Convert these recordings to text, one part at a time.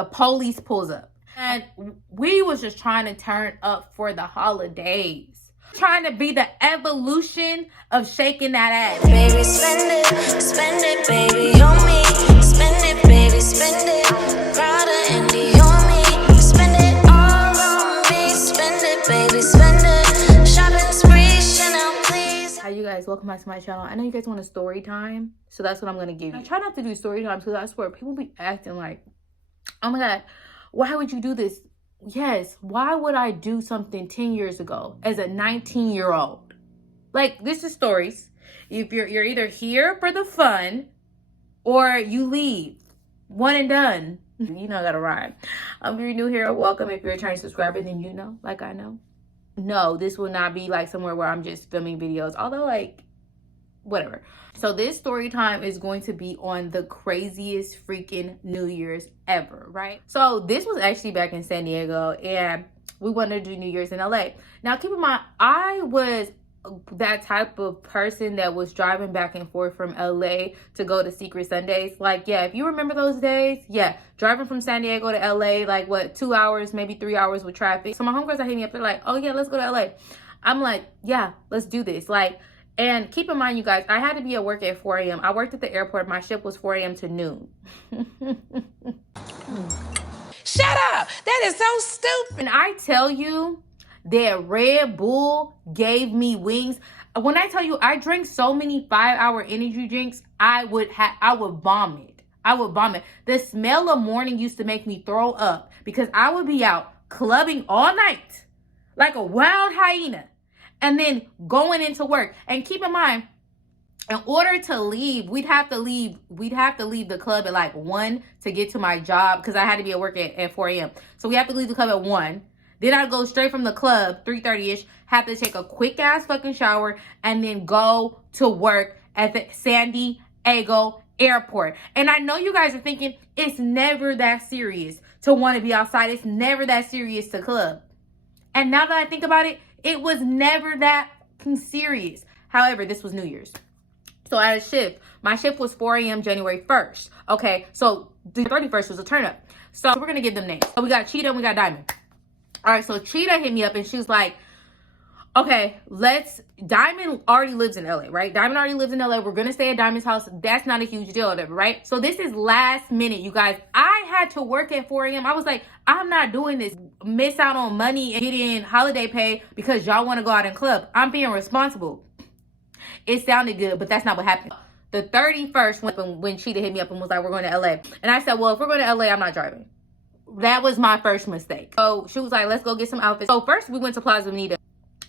The police pulls up. And we was just trying to turn up for the holidays. Trying to be the evolution of shaking that ass. Baby, spend it, baby, on me. Spend it, baby, spend it. Prada and on me. Spend it all on me. Spend it, baby, spend it. Shopping spree, Chanel, please. Hi, you guys. Welcome back to my channel. I know you guys want a story time, so that's what I'm gonna give you. I try not to do story times because I swear people be acting like, oh my god, why would you do this? Yes, why would I do something 10 years ago as a 19-year-old? Like, this is stories. If you're either here for the fun or you leave. One and done. You know I gotta rhyme. If you're new here, welcome. If you're a returning subscriber, then you know, like I know. No, this will not be like somewhere where I'm just filming videos. Although, like, whatever. So this story time is going to be on the craziest freaking New Year's ever, right? So this was actually back in San Diego, and we wanted to do New Year's in LA. Now keep in mind, I was that type of person that was driving back and forth from LA to go to Secret Sundays. Like, yeah, if you remember those days, yeah, driving from San Diego to LA, like what, 2 hours, maybe 3 hours with traffic. So my homegirls are hitting me up, they're like, oh yeah, let's go to LA. I'm like, yeah, let's do this. Like, and keep in mind, you guys, I had to be at work at 4 a.m. I worked at the airport. My shift was 4 a.m. to noon. Shut up! That is so stupid. And I tell you that Red Bull gave me wings. When I tell you I drank so many 5-hour energy drinks, I would vomit. I would vomit. The smell of morning used to make me throw up because I would be out clubbing all night like a wild hyena. And then going into work. And keep in mind, in order to leave, we'd have to leave the club at like 1 to get to my job because I had to be at work at 4 a.m. So we have to leave the club at 1. Then I'd go straight from the club, 3:30-ish, have to take a quick ass fucking shower and then go to work at the San Diego airport. And I know you guys are thinking it's never that serious to want to be outside. It's never that serious to club. And now that I think about it, it was never that serious. However, this was New Year's. So I had a shift. My shift was 4 a.m. January 1st. Okay, so the 31st was a turn up. So we're going to give them names. So we got Cheetah and we got Diamond. All right, so Cheetah hit me up and she was like, okay, Diamond already lives in LA, right? Diamond already lives in LA. We're going to stay at Diamond's house. That's not a huge deal, whatever, right? So this is last minute, you guys. I had to work at 4 a.m. I was like, I'm not doing this. Miss out on money and get in holiday pay because y'all want to go out and club. I'm being responsible. It sounded good, but that's not what happened. The 31st, when Cheetah hit me up and was like, we're going to LA. And I said, well, if we're going to LA, I'm not driving. That was my first mistake. So she was like, let's go get some outfits. So first we went to Plaza Bonita.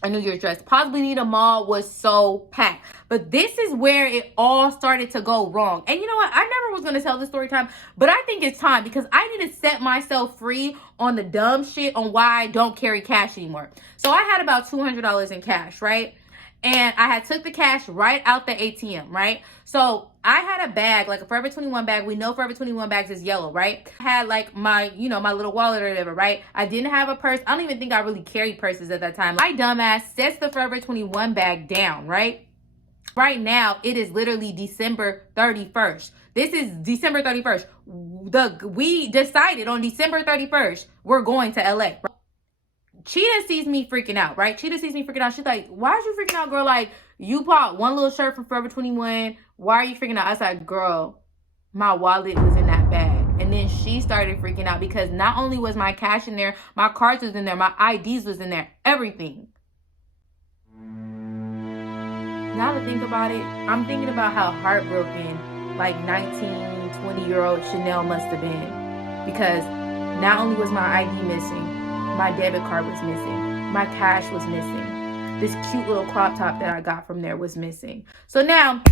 A New Year's dress. Plaza Bonita Mall was so packed. But this is where it all started to go wrong. And you know what? I never was going to tell this story time, but I think it's time because I need to set myself free on the dumb shit on why I don't carry cash anymore. So I had about $200 in cash, right? And I had took the cash right out the ATM, right? So I had a bag, like a Forever 21 bag. We know Forever 21 bags is yellow, right? I had like my, my little wallet or whatever, right? I didn't have a purse. I don't even think I really carried purses at that time. My dumbass sets the Forever 21 bag down, right? Right now, it is literally December 31st. This is December 31st. We decided on December 31st, we're going to LA. Cheetah sees me freaking out, right? Cheetah sees me freaking out. She's like, why is you freaking out, girl? Like, you bought one little shirt from Forever 21. Why are you freaking out? I was like, girl, my wallet was in that bag. And then she started freaking out because not only was my cash in there, my cards was in there, my IDs was in there, everything. Now to think about it, I'm thinking about how heartbroken like 19, 20-year-old Chanel must have been. Because not only was my ID missing, my debit card was missing. My cash was missing. This cute little crop top that I got from there was missing. So now,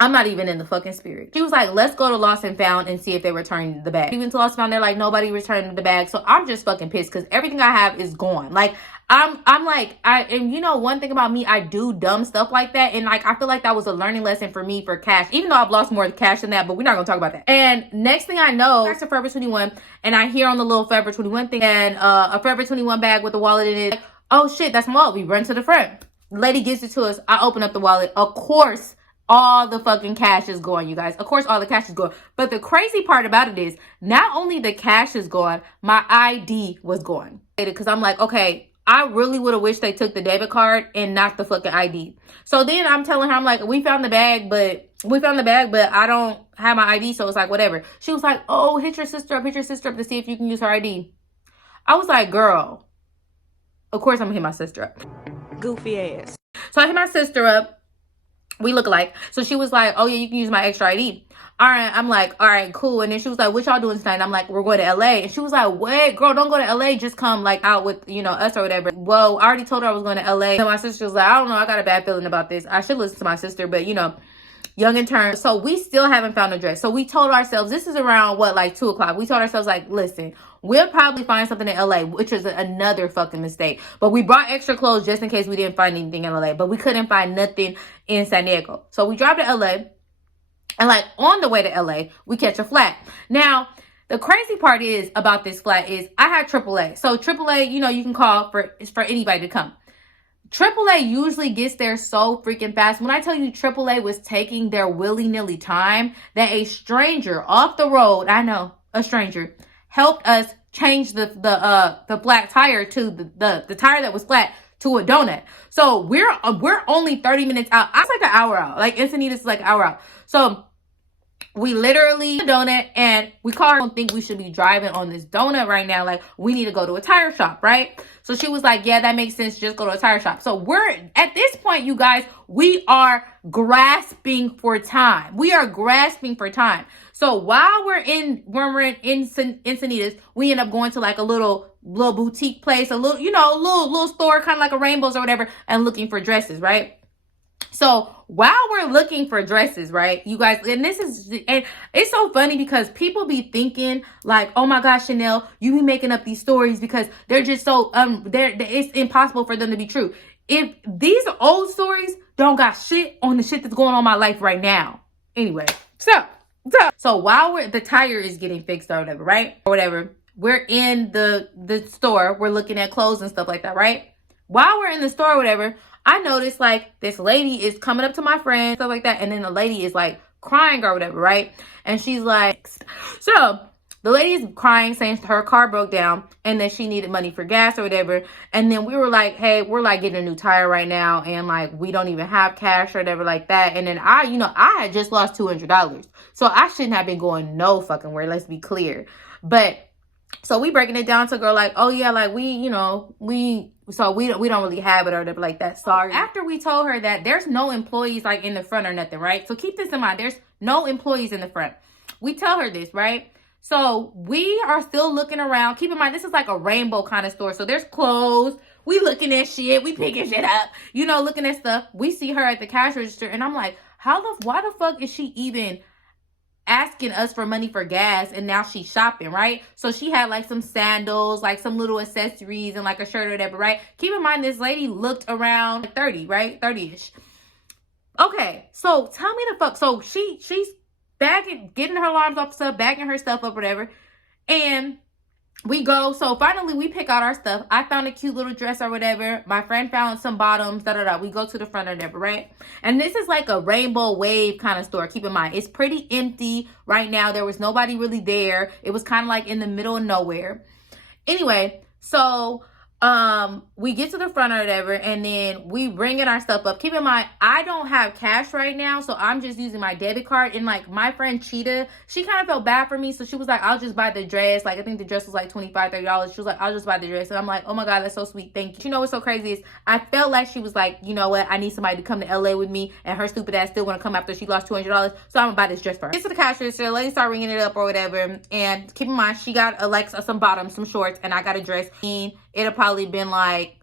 I'm not even in the fucking spirit. She was like, let's go to Lost and Found and see if they returned the bag. We went to Lost and Found, they're like, nobody returned the bag. So I'm just fucking pissed because everything I have is gone. Like, I'm like, and you know, one thing about me, I do dumb stuff like that. And like, I feel like that was a learning lesson for me for cash, even though I've lost more cash than that, but we're not going to talk about that. And next thing I know, back to Forever 21, and I hear on the little Forever 21 thing, and a Forever 21 bag with a wallet in it. Like, oh shit, that's my wallet. We run to the front. Lady gives it to us. I open up the wallet. Of course, all the fucking cash is gone, you guys. Of course, all the cash is gone. But the crazy part about it is, not only the cash is gone, my ID was gone. Because I'm like, okay, I really would have wished they took the debit card and not the fucking ID. So then I'm telling her, I'm like, we found the bag, but I don't have my ID. So it's like, whatever. She was like, oh, hit your sister up to see if you can use her ID. I was like, girl, of course I'm gonna hit my sister up. Goofy ass. So I hit my sister up. We look alike. So she was like, oh yeah, you can use my extra ID. All right. I'm like, all right, cool. And then she was like, what y'all doing tonight? And I'm like, we're going to LA. And she was like, wait, girl, don't go to LA. Just come like out with, us or whatever. Well, I already told her I was going to LA. So my sister was like, I don't know. I got a bad feeling about this. I should listen to my sister, but young in turn. So we still haven't found a dress. So we told ourselves, this is around like 2:00. We told ourselves like, listen, we'll probably find something in LA, which is another fucking mistake. But we brought extra clothes just in case we didn't find anything in LA. But we couldn't find nothing in San Diego. So we drive to LA. And like on the way to LA, we catch a flat. Now, the crazy part is about this flat is I had AAA. So AAA, you can call for anybody to come. AAA usually gets there so freaking fast. When I tell you AAA was taking their willy-nilly time, that a stranger off the road, I know, a stranger, helped us change the flat tire to the tire that was flat to a donut. So we're only 30 minutes out. I was like an hour out. Like Encinitas is like an hour out. So we literally donut and we call her. I don't think we should be driving on this donut right now. Like we need to go to a tire shop, right? So she was like, yeah, that makes sense. Just go to a tire shop. So we're at this point, you guys, we are grasping for time. So while we're in Encinitas, we end up going to like a little boutique place, a little store, kind of like a Rainbows or whatever, and looking for dresses, right? So while we're looking for dresses, right, you guys, and it's so funny because people be thinking like, oh my gosh, Chanel, you be making up these stories because they're just so, it's impossible for them to be true. If these old stories don't got shit on the shit that's going on in my life right now. Anyway, so while the tire is getting fixed or whatever, right? Or whatever, we're in the store, we're looking at clothes and stuff like that, right? While we're in the store or whatever, I noticed like this lady is coming up to my friend, stuff like that. And then the lady is like crying or whatever, right? And she's like, so the lady is crying, saying her car broke down and that she needed money for gas or whatever. And then we were like, hey, we're like getting a new tire right now. And like, we don't even have cash or whatever like that. And then I had just lost $200. So I shouldn't have been going no fucking where, let's be clear. But so we breaking it down to girl like, oh yeah, like we don't really have it or whatever like that. Sorry. After we told her that there's no employees like in the front or nothing, right? So keep this in mind. There's no employees in the front. We tell her this, right? So we are still looking around. Keep in mind, this is like a rainbow kind of store. So there's clothes. We looking at shit. We picking shit up, looking at stuff. We see her at the cash register and I'm like, why the fuck is she even asking us for money for gas? And now she's shopping, right? So she had like some sandals, like some little accessories and like a shirt or whatever, right? Keep in mind this lady looked around 30, right? 30-ish. Okay, so tell me the fuck. So she's getting her alarms off stuff, bagging her stuff up, whatever. And we go, so finally we pick out our stuff. I found a cute little dress or whatever. My friend found some bottoms, We go to the front or whatever, right? And this is like a rainbow wave kind of store. Keep in mind, it's pretty empty right now. There was nobody really there. It was kind of like in the middle of nowhere. Anyway, so we get to the front or whatever, and then we bringing our stuff up. Keep in mind, I don't have cash right now, so I'm just using my debit card. And like my friend Cheetah, she kind of felt bad for me, so she was like, I'll just buy the dress. Like I think the dress was like $25-$30. She was like, I'll just buy the dress. And I'm like, oh my god, that's so sweet, thank you. What's so crazy is I felt like she was like, you know what, I need somebody to come to LA with me, and her stupid ass still want to come after she lost $200, so I'm gonna buy this dress for her. Get to the cash register, lady start ringing it up or whatever, and keep in mind, she got some bottoms, some shorts, and I got a dress. It'll probably been like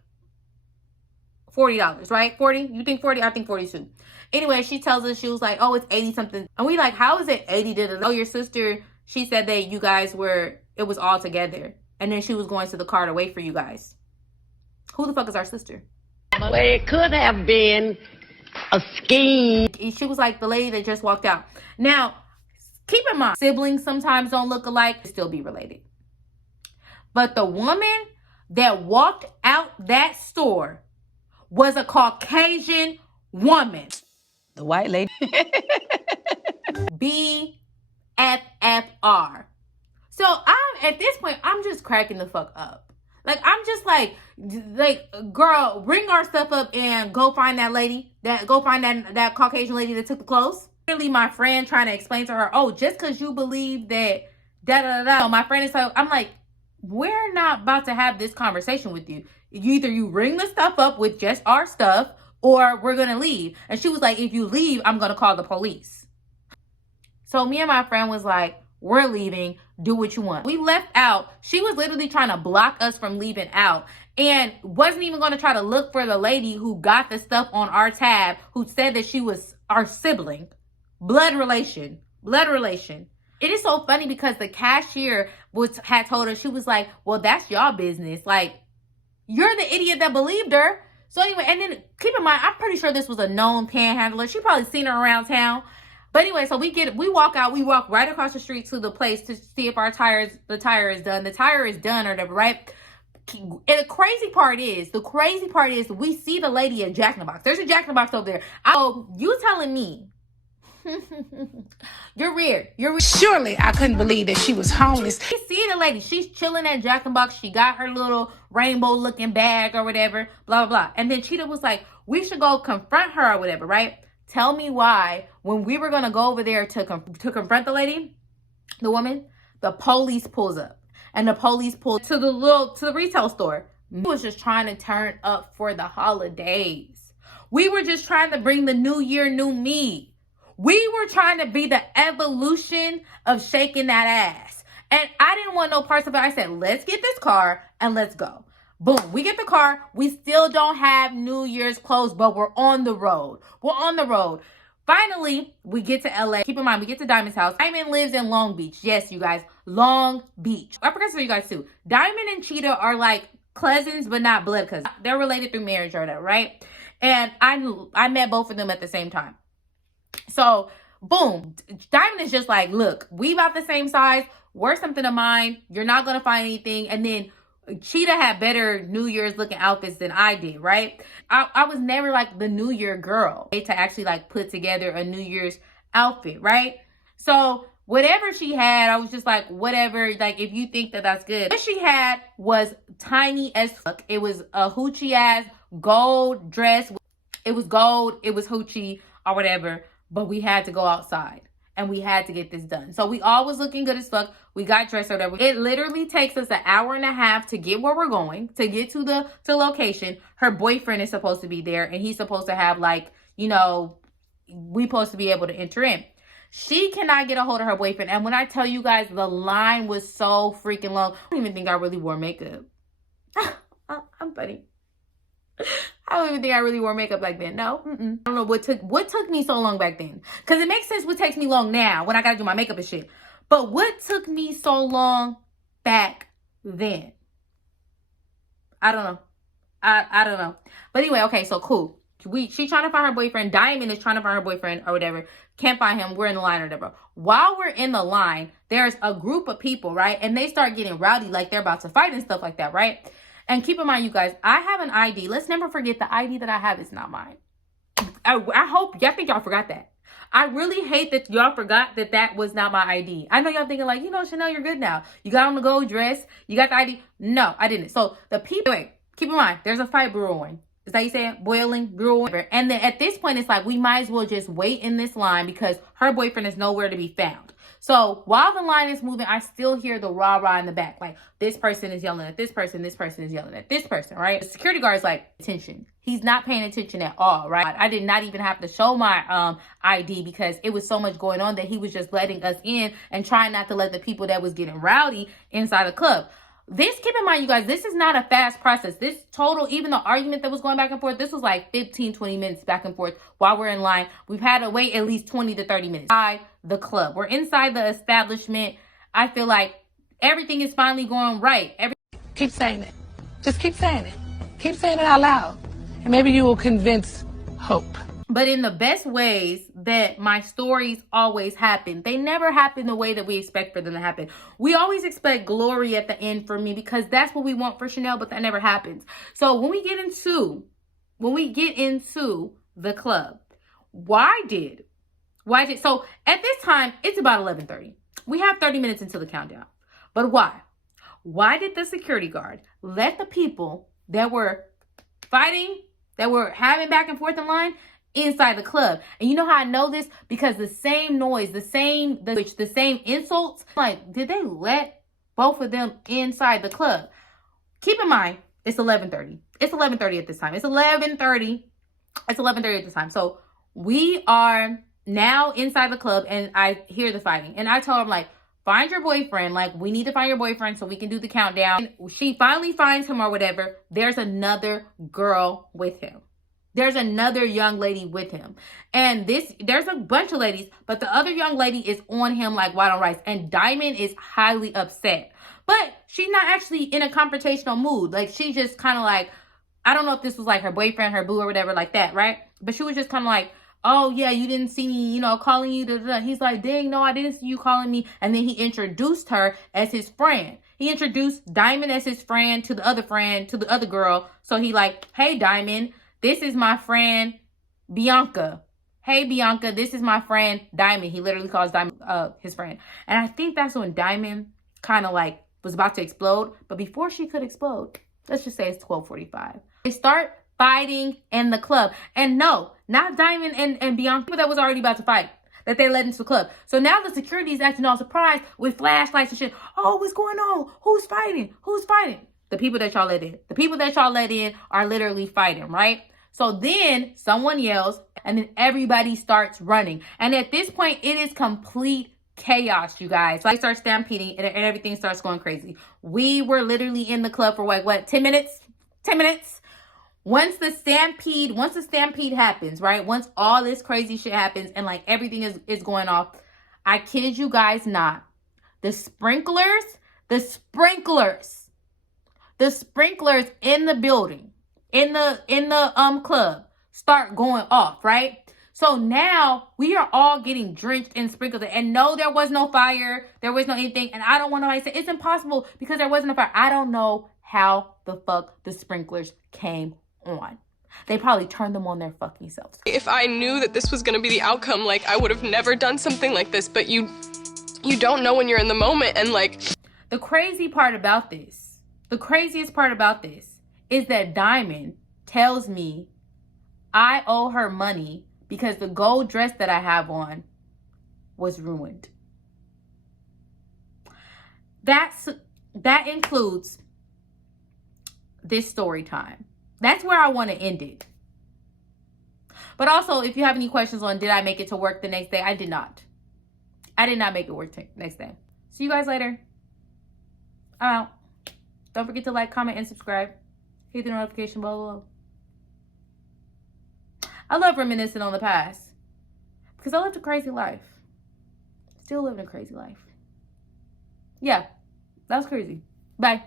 $40, right? 40? You think 40? I think 42. Anyway, she tells us, she was like, oh, it's 80 something. And we like, how is it 80? Oh, your sister, she said that you guys it was all together. And then she was going to the car to wait for you guys. Who the fuck is our sister? Well, it could have been a scheme. She was like the lady that just walked out. Now, keep in mind, siblings sometimes don't look alike, still be related. But the woman that walked out that store was a Caucasian woman. The white lady. BFFR. So at this point, I'm just cracking the fuck up. Like, I'm just like, girl, bring our stuff up and go find that lady. Go find that Caucasian lady that took the clothes. Literally, my friend trying to explain to her, oh, just because you believe that da. My friend is like, I'm like, we're not about to have this conversation with you. Either you bring the stuff up with just our stuff, or we're gonna leave. And she was like, if you leave, I'm gonna call the police. So me and my friend was like, we're leaving, do what you want. We left out. She was literally trying to block us from leaving out and wasn't even going to try to look for the lady who got the stuff on our tab, who said that she was our sibling. Blood relation. It is so funny because the cashier had told her, she was like, well, that's y'all business. Like, you're the idiot that believed her. So anyway, and then keep in mind, I'm pretty sure this was a known panhandler. She probably seen her around town. But anyway, so we walk right across the street to the place to see if the tire is done. The tire is done or whatever, right? And the crazy part is we see the lady at Jack in the Box. There's a Jack in the Box over there. Oh, you telling me you're weird. Surely I couldn't believe that she was homeless. You see the lady, she's chilling at Jack in the Box. She got her little rainbow looking bag or whatever, blah, blah, blah. And then Cheetah was like, we should go confront her or whatever, right? Tell me why, when we were going to go over there to confront the lady, the woman, the police pulls up. And the police pulled to the retail store. We was just trying to turn up for the holidays. We were just trying to bring the new year, new me. We were trying to be the evolution of shaking that ass. And I didn't want no parts of it. I said, let's get this car and let's go. Boom, we get the car. We still don't have New Year's clothes, but we're on the road. Finally, we get to LA. Keep in mind, we get to Diamond's house. Diamond lives in Long Beach. Yes, you guys, Long Beach. I forgot to tell you guys too. Diamond and Cheetah are like cousins, but not blood cousins. They're related through marriage or whatever, right? And I met both of them at the same time. So, boom, Diamond is just like, look, we about the same size. Wear something of mine. You're not going to find anything. And then Cheetah had better New Year's looking outfits than I did, right? I was never like the New Year girl to actually like put together a New Year's outfit, right? So whatever she had, I was just like, whatever, like if you think that that's good. What she had was tiny as fuck. It was a hoochie ass gold dress. It was gold, it was hoochie or whatever, but we had to go outside. And we had to get this done. So we all was looking good as fuck. We got dressed or whatever. It literally takes us an hour and a half to get where we're going, to get to the location. Her boyfriend is supposed to be there. And he's supposed to have like, you know, we supposed to be able to enter in. She cannot get a hold of her boyfriend. And when I tell you guys, the line was so freaking long. I don't even think I really wore makeup. I'm funny. I don't even think I really wore makeup back then. No. I don't know what took me so long back then. Because it makes sense what takes me long now when I got to do my makeup and shit. But what took me so long back then? I don't know. I don't know. But anyway, okay, so cool. She's trying to find her boyfriend. Diamond is trying to find her boyfriend or whatever. Can't find him. We're in the line or whatever. While we're in the line, there's a group of people, right? And they start getting rowdy like they're about to fight and stuff like that, right? And keep in mind, you guys, I have an ID. Let's never forget the ID that I have is not mine. I hope y'all think y'all forgot that. I really hate that y'all forgot that was not my ID. I know y'all thinking like, you know, Chanel, you're good now. You got on the gold dress. You got the ID. No, I didn't. So the people, wait, keep in mind, there's a fight brewing. Is that you say it? Boiling, brewing. And then at this point, it's like, we might as well just wait in this line because her boyfriend is nowhere to be found. So while the line is moving, I still hear the rah-rah in the back. Like, this person is yelling at this person is yelling at this person, right? The security guard is like, attention. He's not paying attention at all, right? I did not even have to show my ID because it was so much going on that he was just letting us in and trying not to let the people that was getting rowdy inside the club. Keep in mind, you guys, this is not a fast process. This total, even the argument that was going back and forth, this was like 15, 20 minutes back and forth while we're in line. We've had to wait at least 20 to 30 minutes inside the club. We're inside the establishment. I feel like everything is finally going right. Keep saying it. Just keep saying it. Keep saying it out loud. And maybe you will convince hope. But in the best ways that my stories always happen. They never happen the way that we expect for them to happen. We always expect glory at the end for me because that's what we want for Chanel, but that never happens. So when we get into the club, Why did? So at this time, it's about 11:30. We have 30 minutes until the countdown. But why? Why did the security guard let the people that were fighting, that were having back and forth in line, inside the club? And you know how I know this? Because the same noise, the same insults, like, did they let both of them inside the club? Keep in mind, it's 11:30. It's 11:30 at this time. It's 11:30 at this time. So we are now inside the club, and I hear the fighting. And I told him, like, find your boyfriend. Like, we need to find your boyfriend so we can do the countdown. And she finally finds him or whatever. There's another girl with him. There's another young lady with him. And there's a bunch of ladies, but the other young lady is on him like white on rice. And Diamond is highly upset. But she's not actually in a confrontational mood. Like, she just kind of like, I don't know if this was like her boyfriend, her boo, or whatever like that, right? But she was just kind of like, oh, yeah, you didn't see me, calling you. Da, da, da. He's like, dang, no, I didn't see you calling me. And then he introduced her as his friend. He introduced Diamond as his friend, to the other girl. So he like, hey, Diamond, this is my friend, Bianca. Hey, Bianca, this is my friend, Diamond. He literally calls Diamond his friend. And I think that's when Diamond kind of like was about to explode. But before she could explode, let's just say it's 12:45. They start fighting in the club. And no, not Diamond and Bianca that was already about to fight, that they led into the club. So now the security is acting all surprised with flashlights and shit. Oh, what's going on? Who's fighting? Who's fighting? The people that y'all let in. The people that y'all let in are literally fighting, right? So then someone yells, and then everybody starts running. And at this point, it is complete chaos, you guys. Like, they start stampeding, and everything starts going crazy. We were literally in the club for what, 10 minutes? 10 minutes? Once the stampede happens, right? Once all this crazy shit happens and like everything is going off, I kid you guys not, the sprinklers in the building, in the club start going off, right? So now we are all getting drenched in sprinkles. And no, there was no fire. There was no anything. And I don't want to say it's impossible because there wasn't a fire. I don't know how the fuck the sprinklers came on. They probably turned them on their fucking selves. If I knew that this was going to be the outcome, like, I would have never done something like this. But you don't know when you're in the moment. And like, the craziest part about this is that Diamond tells me I owe her money because the gold dress that I have on was ruined. That includes this story time. That's where I want to end it. But also, if you have any questions on did I make it to work the next day, I did not. I did not make it work next day. See you guys later. I'm out. Don't forget to like, comment, and subscribe. Hit the notification bell below. I love reminiscing on the past because I lived a crazy life. Still living a crazy life. Yeah, that was crazy. Bye.